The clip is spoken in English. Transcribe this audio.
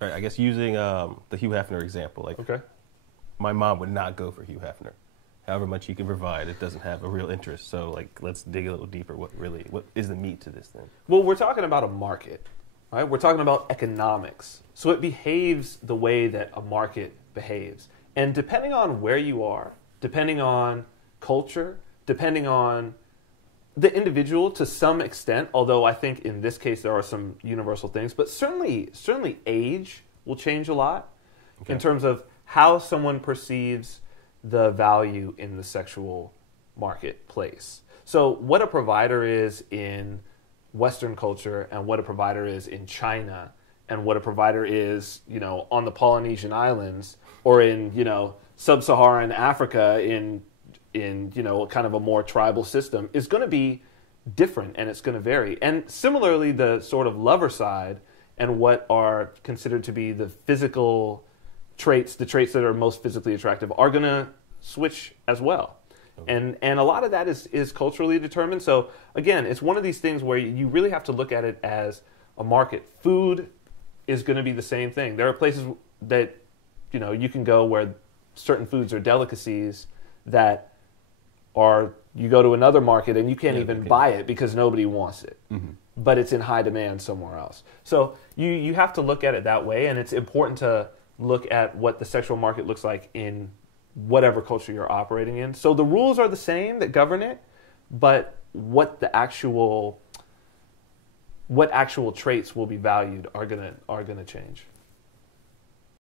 All right, I guess using the Hugh Hefner example, like Okay. my mom would not go for Hugh Hefner. However much he can provide, it doesn't have a real interest. So, like, let's dig a little deeper. What is the meat to this thing? Well, we're talking about a market, right? We're talking about economics. So it behaves the way that a market behaves. And depending on where you are, depending on culture, depending on the individual to some extent, although I think in this case there are some universal things, but certainly age will change a lot in terms of how someone perceives the value in the sexual marketplace. So what a provider is in Western culture and what a provider is in China and what a provider is, on the Polynesian Islands or in, sub-Saharan Africa in kind of a more tribal system is going to be different and it's going to vary. And similarly, the sort of lover side and what are considered to be the physical traits, the traits that are most physically attractive are going to switch as well. Okay. And a lot of that is culturally determined. So again, it's one of these things where you really have to look at it as a market. Food is going to be the same thing. There are places that, you can go where certain foods are delicacies that are, you go to another market and you can't even buy it because nobody wants it. Mm-hmm. But it's in high demand somewhere else. So you have to look at it that way, and it's important to look at what the sexual market looks like in whatever culture you're operating in. So the rules are the same that govern it, but what actual traits will be valued are gonna change.